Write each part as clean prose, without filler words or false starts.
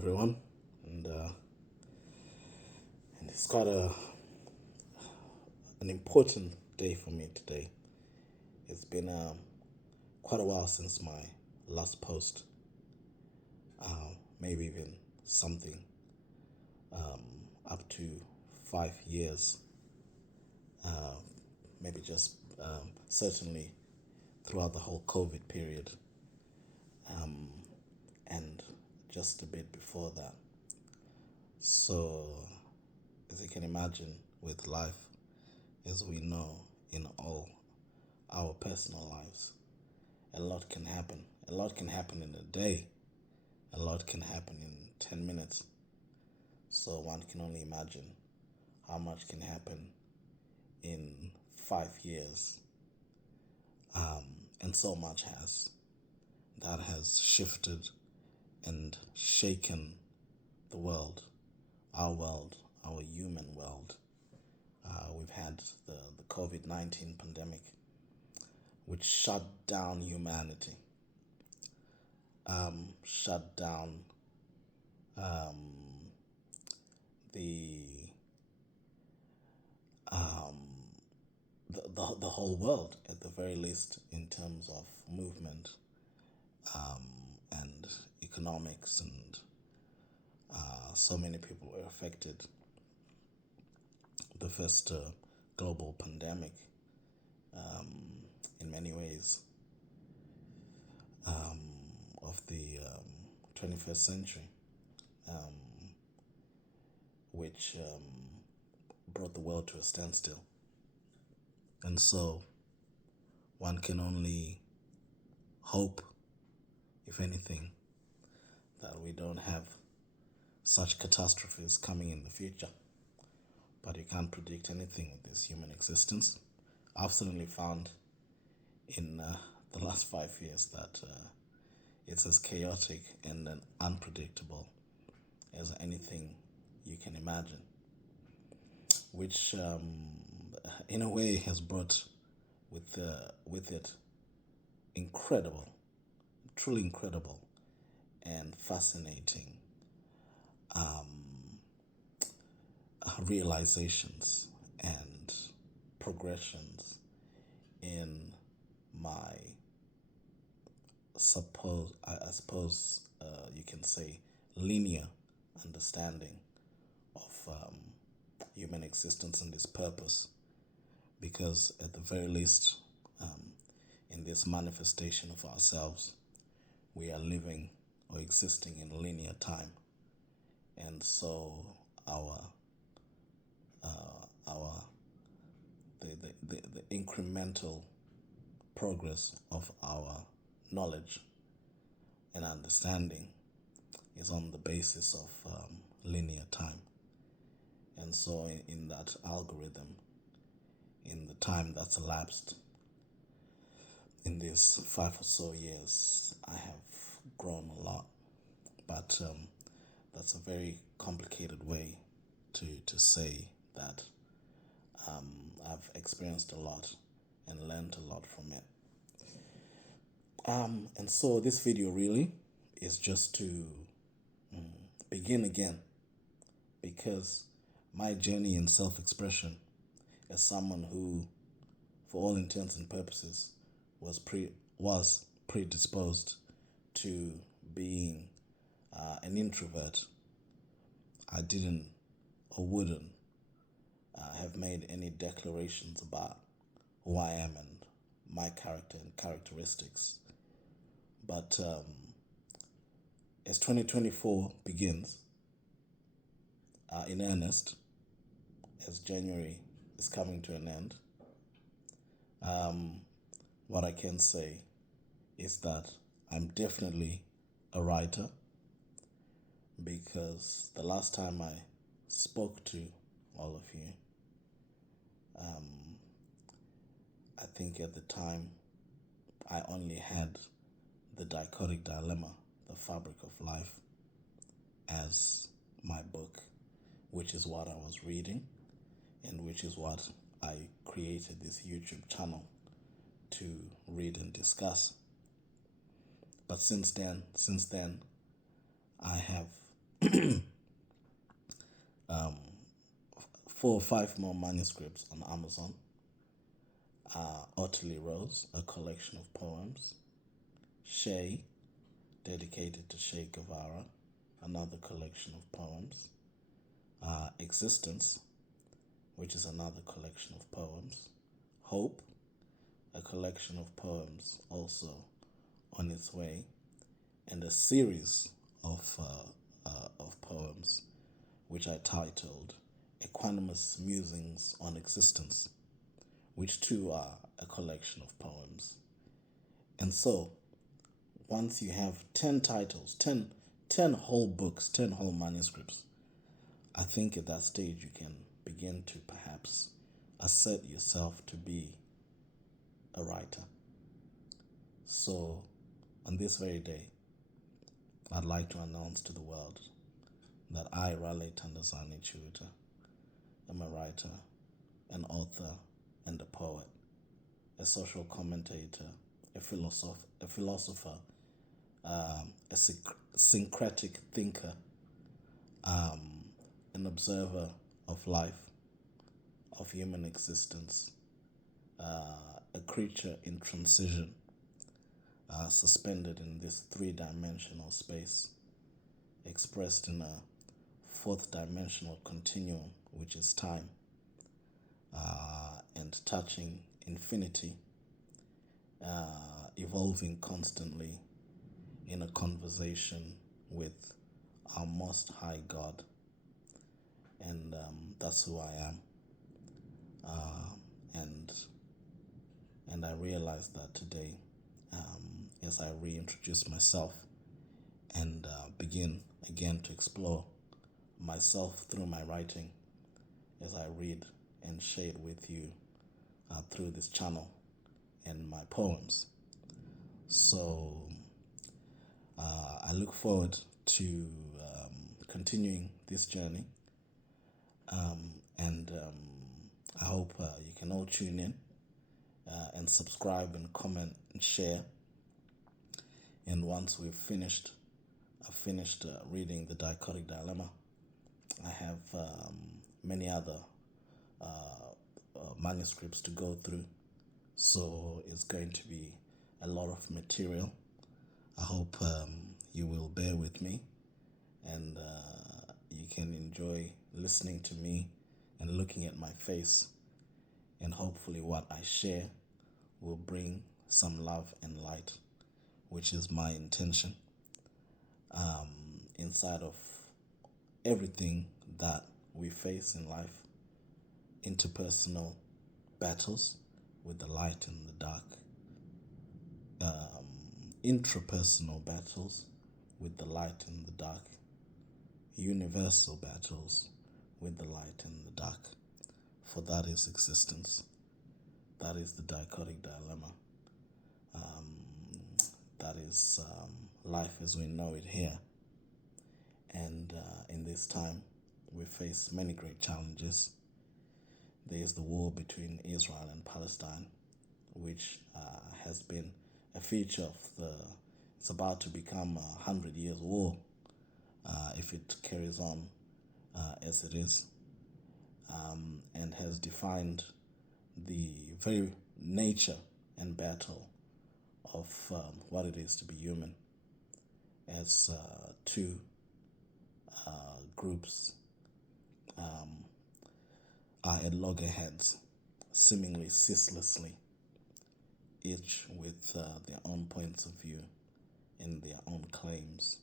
everyone, and it's quite an important day for me today. It's been quite a while since my last post, maybe even something up to 5 years, maybe just certainly throughout the whole COVID period, and just a bit before that. So, as you can imagine, with life, as we know, in all our personal lives, a lot can happen. A lot can happen in a day. A lot can happen in 10 minutes. So one can only imagine how much can happen in 5 years. And so much that has shifted and shaken the world, our human world. We've had the COVID-19 pandemic, which shut down humanity, shut down the, the whole world, at the very least, in terms of movement and economics, and so many people were affected. The first global pandemic, in many ways, of the 21st century, which brought the world to a standstill. And so one can only hope, if anything, that we don't have such catastrophes coming in the future. But you can't predict anything with this human existence. I've certainly found in the last 5 years that it's as chaotic and unpredictable as anything you can imagine, which in a way has brought with it incredible, truly incredible and fascinating realizations and progressions in my I suppose you can say linear understanding of human existence and its purpose, because at the very least, in this manifestation of ourselves, we are living or existing in linear time, and so the incremental progress of our knowledge and understanding is on the basis of linear time. And so in that algorithm, in the time that's elapsed in these 5 or so years, I have grown a lot. But that's a very complicated way to say that I've experienced a lot and learned a lot from it. And so this video really is just to begin again, because my journey in self-expression as someone who, for all intents and purposes, was predisposed to being an introvert, I didn't or wouldn't have made any declarations about who I am and my character and characteristics. But as 2024 begins in earnest, as January is coming to an end, what I can say is that I'm definitely a writer, because the last time I spoke to all of you, I think at the time I only had the Dichotic Dilemma, the Fabric of Life, as my book, which is what I was reading, and which is what I created this YouTube channel to read and discuss. But since then, I have 4 or 5 more manuscripts on Amazon. Ottilie Rose, a collection of poems. Shay, dedicated to Che Guevara, another collection of poems. Existence, which is another collection of poems. Hope, a collection of poems also on its way, and a series of poems which I titled Equanimous Musings on Existence, which too are a collection of poems. And so, once you have 10 titles, 10 whole books, 10 whole manuscripts, I think at that stage you can begin to perhaps assert yourself to be a writer. So, on this very day, I'd like to announce to the world that I, Raleigh Tandazani Chiwuta, am a writer, an author, and a poet, a social commentator, a philosopher, a syncretic thinker, an observer of life, of human existence, a creature in transition, suspended in this 3-dimensional space, expressed in a 4th-dimensional continuum, which is time, and touching infinity, evolving constantly in a conversation with our Most High God. And that's who I am. And I realized that today, as I reintroduce myself and begin again to explore myself through my writing, as I read and share it with you through this channel and my poems. So I look forward to continuing this journey, and I hope you can all tune in and subscribe and comment and share. And once I've finished reading the Dichotic Dilemma, I have many other manuscripts to go through, so it's going to be a lot of material. I hope you will bear with me, and you can enjoy listening to me and looking at my face, and hopefully what I share will bring some love and light, which is my intention, inside of everything that we face in life, interpersonal battles with the light and the dark, intrapersonal battles with the light and the dark, universal battles with the light and the dark, for that is existence. That is the dichotic dilemma. That is life as we know it here. And in this time, we face many great challenges. There is the war between Israel and Palestine, which has been a feature of it's about to become a 100 years war if it carries on as it is, and has defined the very nature and battle of what it is to be human, as two groups are at loggerheads, seemingly ceaselessly, each with their own points of view and their own claims,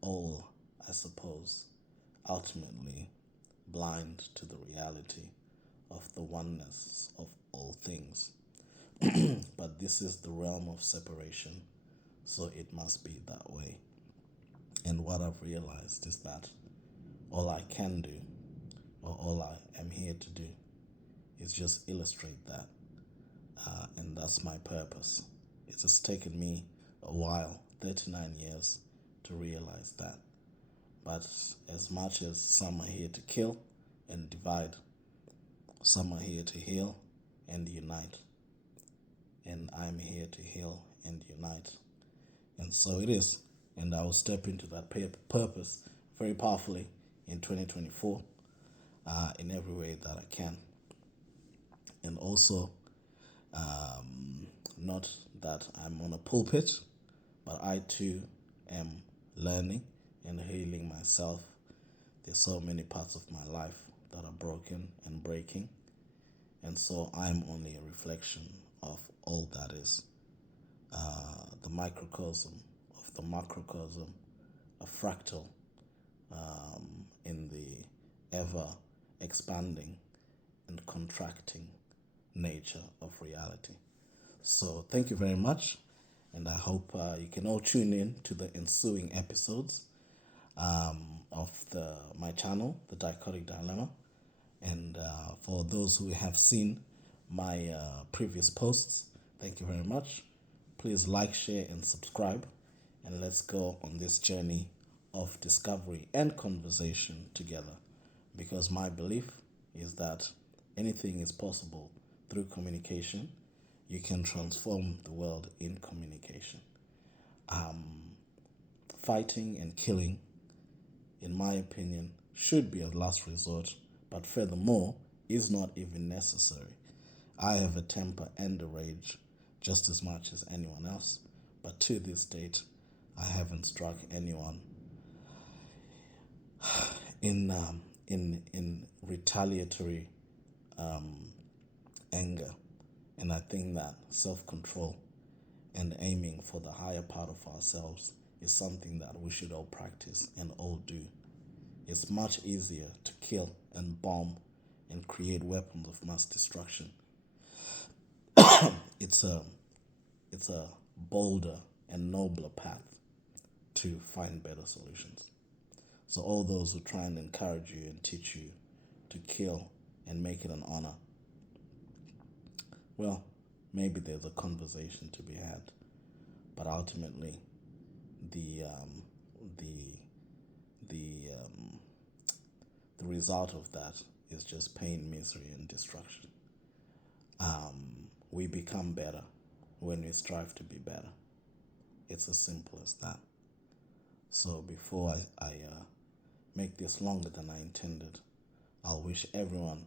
all, I suppose, ultimately blind to the reality of the oneness of all things. But this is the realm of separation, so it must be that way. And what I've realized is that all I can do, or all I am here to do, is just illustrate that. And that's my purpose. It has taken me a while, 39 years, to realize that. But as much as some are here to kill and divide, some are here to heal and unite. And I'm here to heal and unite. And so it is. And I will step into that purpose very powerfully in 2024. in every way that I can. And also, not that I'm on a pulpit, but I too am learning and healing myself. There's so many parts of my life that are broken and breaking, and so I'm only a reflection of all that is. The microcosm of the macrocosm, a fractal in the ever expanding and contracting nature of reality. So, thank you very much, and I hope you can all tune in to the ensuing episodes of my channel, The Dichotic Dilemma. And for those who have seen my previous posts, thank you very much. Please like, share, and subscribe, and let's go on this journey of discovery and conversation together. Because my belief is that anything is possible through communication. You can transform the world in communication. Fighting and killing, in my opinion, should be a last resort, but furthermore, is not even necessary. I have a temper and a rage just as much as anyone else, but to this date, I haven't struck anyone in retaliatory anger. And I think that self-control and aiming for the higher part of ourselves is something that we should all practice and all do. It's much easier to kill and bomb and create weapons of mass destruction. It's a bolder and nobler path to find better solutions. So all those who try and encourage you and teach you to kill and make it an honor, well, maybe there's a conversation to be had, but ultimately, the result of that is just pain, misery, and destruction. We become better when we strive to be better. It's as simple as that. So before I make this longer than I intended, I'll wish everyone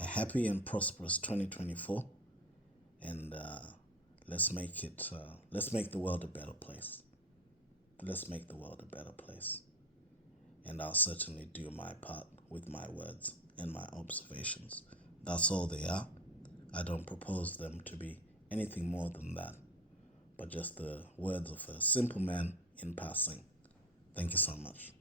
a happy and prosperous 2024, and let's make the world a better place. Let's make the world a better place. And I'll certainly do my part with my words and my observations. That's all they are. I don't propose them to be anything more than that, but just the words of a simple man in passing. Thank you so much.